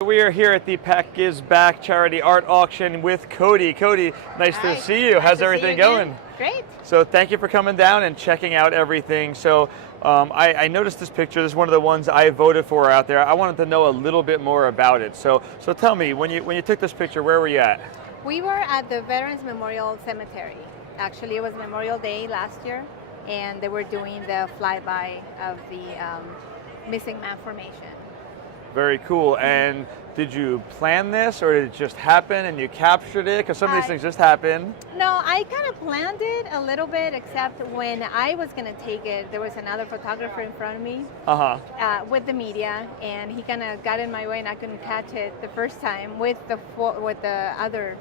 We are here at the Pack Gives Back charity art auction with Cody. Cody, nice to see you. How's everything going? Great. So thank you for coming down and checking out everything. So I noticed this picture. This is one of the ones I voted for out there. I wanted to know a little bit more about it. So tell me, when you took this picture, where were you at? We were at the Veterans Memorial Cemetery. Actually, it was Memorial Day last year, and they were doing the flyby of the missing man formation. Very cool. And did you plan this, or did it just happen and you captured it? Because some of these things just happen. No, I kind of planned it a little bit, except when I was going to take it, there was another photographer in front of me with the media, and he kind of got in my way, and I couldn't catch it the first time with the other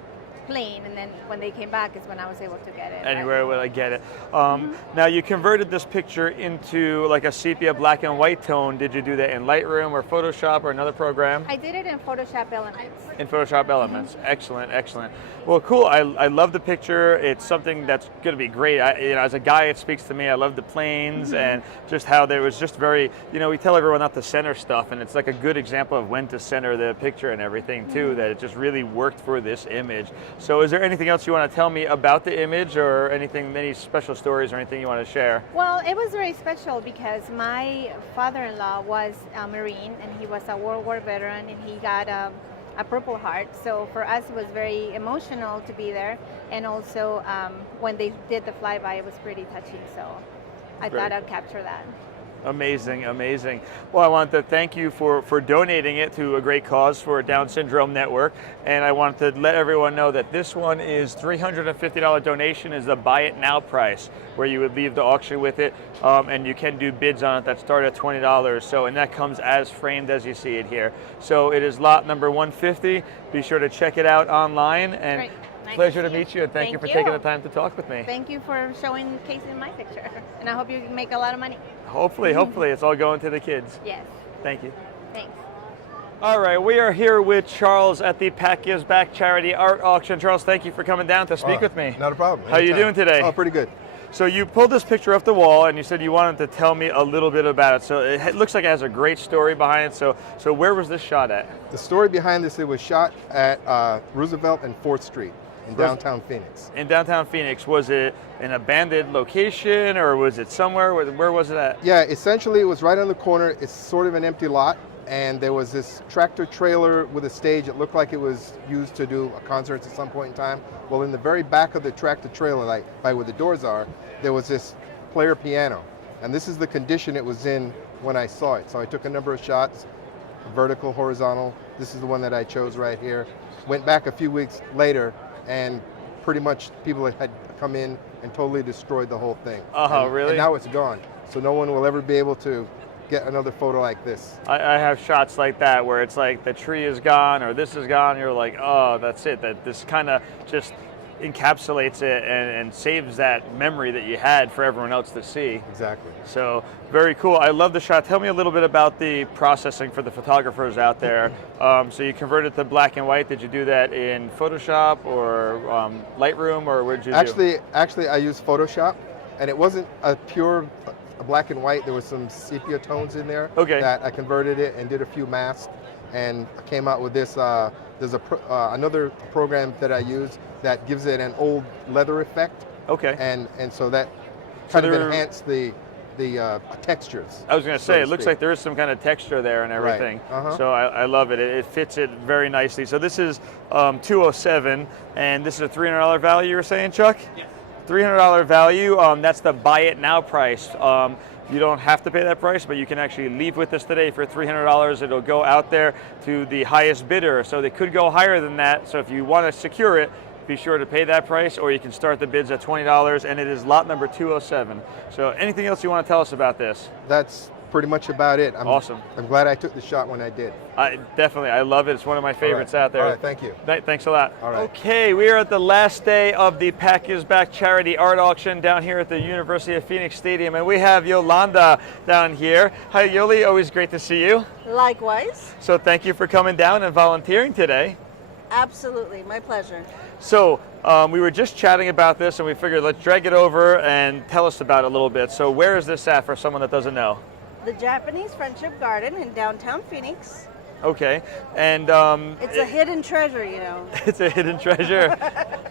plane, and then when they came back is when I was able to get it. Anywhere will I get it. Now you converted this picture into like a sepia black and white tone. Did you do that in Lightroom or Photoshop or another program? I did it in Photoshop Elements. In Photoshop Elements. Excellent, excellent. Well, cool. I love the picture. It's something that's going to be great. As a guy, it speaks to me. I love the planes and just how there was just very, we tell everyone not to center stuff, and it's like a good example of when to center the picture and everything too, that it just really worked for this image. So is there anything else you want to tell me about the image, or any special stories or anything you want to share? Well, it was very special because my father-in-law was a Marine, and he was a World War veteran, and he got a Purple Heart. So for us, it was very emotional to be there. And also when they did the flyby, it was pretty touching. So I thought I'd capture that. Amazing, amazing. Well, I want to thank you for donating it to a great cause for Down Syndrome Network. And I want to let everyone know that this one is $350 donation is the buy it now price, where you would leave the auction with it. And you can do bids on it that start at $20. So, and that comes as framed as you see it here. So it is lot number 150. Be sure to check it out online. And Great. Nice pleasure to meet you, and thank you for taking the time to talk with me. Thank you for showing Casey my picture, and I hope you make a lot of money. Hopefully it's all going to the kids. Yes. Thank you. Thanks. All right, we are here with Charles at the Pack Gives Back charity art auction. Charles, thank you for coming down to speak with me. Not a problem. How are you doing today? Oh, pretty good. So you pulled this picture off the wall, and you said you wanted to tell me a little bit about it. So it looks like it has a great story behind it. So where was this shot at? The story behind this, it was shot at Roosevelt and 4th Street in downtown Phoenix. In downtown Phoenix. Was it an abandoned location, or was it somewhere? Where was it at? Yeah, essentially it was right on the corner. It's sort of an empty lot, and there was this tractor trailer with a stage. It looked like it was used to do a concert at some point in time. Well, in the very back of the tractor trailer, like by where the doors are, there was this player piano. And this is the condition it was in when I saw it. So I took a number of shots, vertical, horizontal. This is the one that I chose right here. Went back a few weeks later, and pretty much people had come in and totally destroyed the whole thing. Really? And now it's gone. So no one will ever be able to get another photo like this. I have shots like that where it's like the tree is gone or this is gone, and you're like, oh, that's it. That this kind of just encapsulates it and saves that memory that you had for everyone else to see. Exactly. So very cool. I love the shot. Tell me a little bit about the processing for the photographers out there. So you converted to black and white. Did you do that in Photoshop or Lightroom, or what did you do? Actually, I used Photoshop, and it wasn't a pure black and white. There was some sepia tones in there that I converted it and did a few masks, and came out with this. There's another program that I use that gives it an old leather effect. Okay. And so that kind of enhanced the textures. I was going to say, it looks like there is some kind of texture there and everything. Right. So I love it. It fits it very nicely. So this is 207, and this is a $300 value, you were saying, Chuck? Yes. $300 value. That's the buy it now price. You don't have to pay that price, but you can actually leave with us today for $300. It'll go out there to the highest bidder. So they could go higher than that. So if you want to secure it, be sure to pay that price, or you can start the bids at $20, and it is lot number 207. So anything else you want to tell us about this? That's pretty much about it. Awesome. I'm glad I took the shot when I did. Definitely, I love it. It's one of my favorites out there. All right, thank you. Thanks a lot. All right. Okay, we are at the last day of the Pack Gives Back charity art auction down here at the University of Phoenix Stadium, and we have Yolanda down here. Hi, Yoli. Always great to see you. Likewise. So thank you for coming down and volunteering today. Absolutely, my pleasure. So we were just chatting about this, and we figured let's drag it over and tell us about it a little bit. So where is this at for someone that doesn't know? The Japanese Friendship Garden in downtown Phoenix. Okay, and It's a hidden treasure, you know. it's a hidden treasure,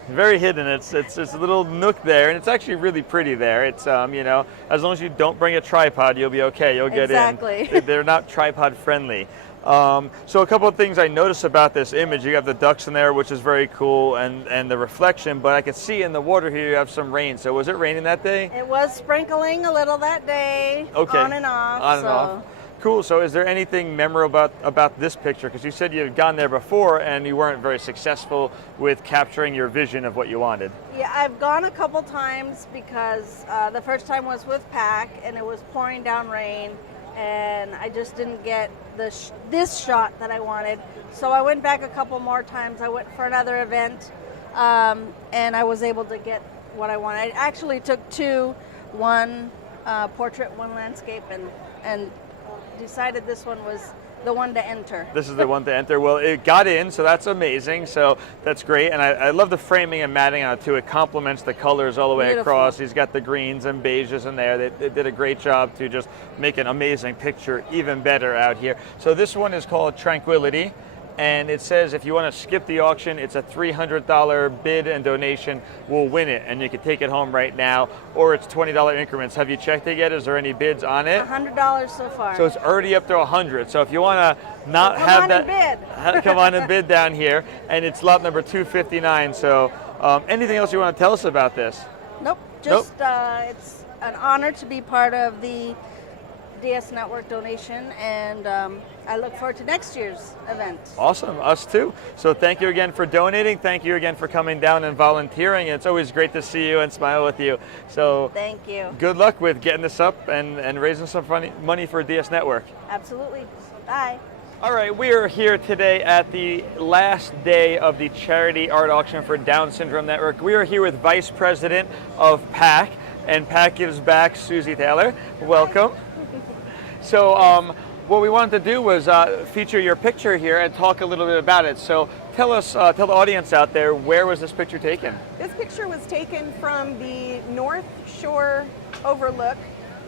very hidden. It's a little nook there, and it's actually really pretty there. It's you know, as long as you don't bring a tripod, you'll be okay. You'll get Exactly. in. They're not tripod friendly. So a couple of things I noticed about this image. You have the ducks in there, which is very cool, and the reflection. But I could see in the water here you have some rain. So was it raining that day? It was sprinkling a little that day, Okay. on and off. On and off. Cool. So is there anything memorable about this picture? Because you said you had gone there before and you weren't very successful with capturing your vision of what you wanted. Yeah, I've gone a couple times because the first time was with PAC and it was pouring down rain and I just didn't get this shot that I wanted. So I went back a couple more times. I went for another event and I was able to get what I wanted. I actually took two, one portrait, one landscape, and decided this one was the one to enter. This is the one to enter. Well, it got in, so that's amazing. So that's great. And I love the framing and matting on it too. It complements the colors all the way Beautiful. across. He's got the greens and beiges in there. They did a great job to just make an amazing picture even better out here. So this one is called Tranquility. And it says if you want to skip the auction, it's a $300 bid and donation. We'll win it, and you can take it home right now, or it's $20 increments. Have you checked it yet? Is there any bids on it? $100 so far. So it's already up to 100. So if you want to not Come have on that, and bid. come on and bid down here. And it's lot number 259. So anything else you want to tell us about this? Nope. Just it's an honor to be part of the DS Network donation, and I look forward to next year's event. Awesome, us too. So thank you again for donating. Thank you again for coming down and volunteering. It's always great to see you and smile with you. So Thank you. good luck with getting this up and raising some money for DS Network. Absolutely. Bye. All right, we are here today at the last day of the charity art auction for Down Syndrome Network. We are here with Vice President of PAC, and PAC Gives Back, Suzy Taylor. Welcome. So what we wanted to do was feature your picture here and talk a little bit about it. So tell the audience out there, where was this picture taken? This picture was taken from the North Shore overlook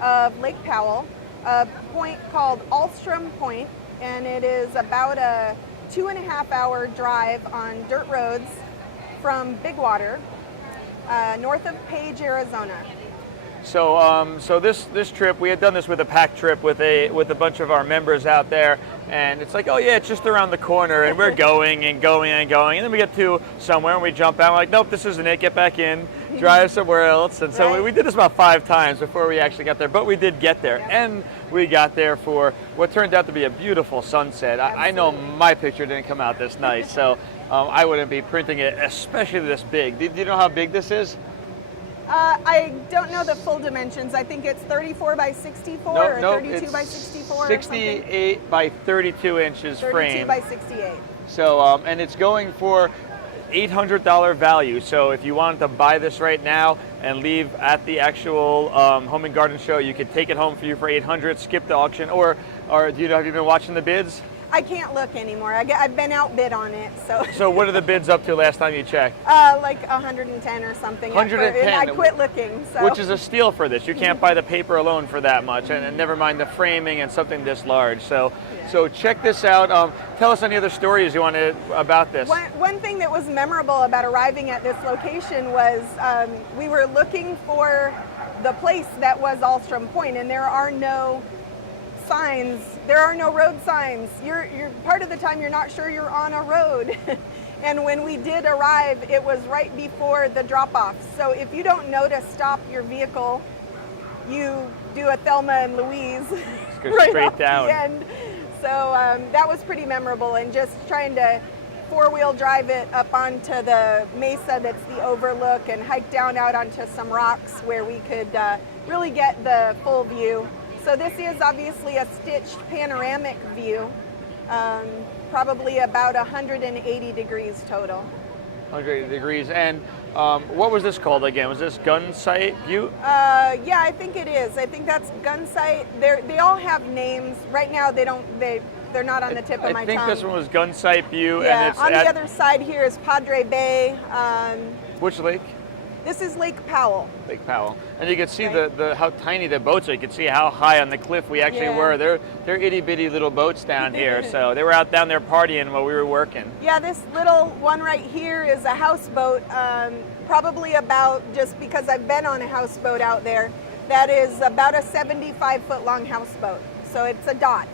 of Lake Powell, a point called Alstrom Point, and it is about a 2.5-hour drive on dirt roads from Big Water, north of Page, Arizona. So, so this trip, we had done this with a PAC trip with a bunch of our members out there, and it's like, oh yeah, it's just around the corner, and we're going and going and going, and then we get to somewhere and we jump out, we're like, nope, this isn't it, get back in, drive somewhere else, and so Right. we did this about 5 times before we actually got there, but we did get there, and we got there for what turned out to be a beautiful sunset. I know my picture didn't come out this nice, so I wouldn't be printing it, especially this big. Do you know how big this is? I don't know the full dimensions. I think it's 34 by 64 or 32 by 64. 68 by 32 inches 32 frame. by 68. So, and it's going for $800 value. So if you wanted to buy this right now and leave at the actual Home and Garden Show, you could take it home for you for $800, skip the auction, or have you been watching the bids? I can't look anymore. I've been outbid on it, so. So what are the bids up to last time you checked? Like 110 or something. 110. And I quit looking, so. Which is a steal for this. You can't buy the paper alone for that much, and never mind the framing and something this large. So, so check this out. Tell us any other stories you want to about this. One thing that was memorable about arriving at this location was we were looking for the place that was Alstrom Point, and there are no signs. There are no road signs. You're part of the time you're not sure you're on a road. And when we did arrive, it was right before the drop-off. So if you don't know to stop your vehicle, you do a Thelma and Louise Go right straight off down. the end. So that was pretty memorable, and just trying to four-wheel drive it up onto the mesa that's the overlook and hike down out onto some rocks where we could really get the full view. So this is obviously a stitched panoramic view, probably about 180 degrees total. 180 degrees. And what was this called again? Was this Gun Sight View? Yeah, I think it is. I think that's Gun Sight. They all have names. Right now they're not on the tip of my tongue. I think this one was Gun Sight View. Yeah, and it's on the other side here is Padre Bay. Which lake? This is Lake Powell. Lake Powell. And you can see Right. the how tiny the boats are. You can see how high on the cliff we actually Yeah. were. They're itty bitty little boats down here. So they were out down there partying while we were working. Yeah, this little one right here is a houseboat, probably about, just because I've been on a houseboat out there, that is about a 75-foot long houseboat. So it's a dot.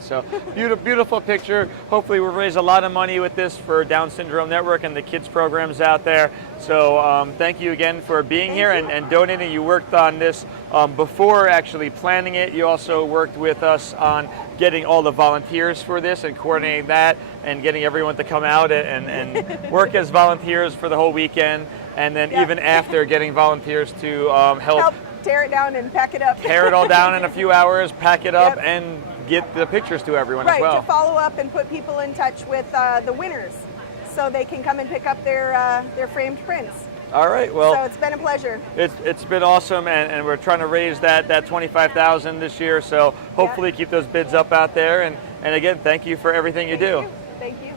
So beautiful picture. Hopefully we'll raise a lot of money with this for Down Syndrome Network and the kids programs out there. So thank you again for being here and donating. You worked on this before actually planning it. You also worked with us on getting all the volunteers for this and coordinating that and getting everyone to come out and work as volunteers for the whole weekend. And then even after, getting volunteers to help tear it down and pack it up. Tear it all down in a few hours, pack it up, Yep. and get the pictures to everyone Right, as well. to follow up and put people in touch with the winners so they can come and pick up their framed prints. All right, well, So it's been a pleasure. it's been awesome, and we're trying to raise that $25,000 this year, so hopefully keep those bids up out there. And again, thank you for everything you do. Thank you.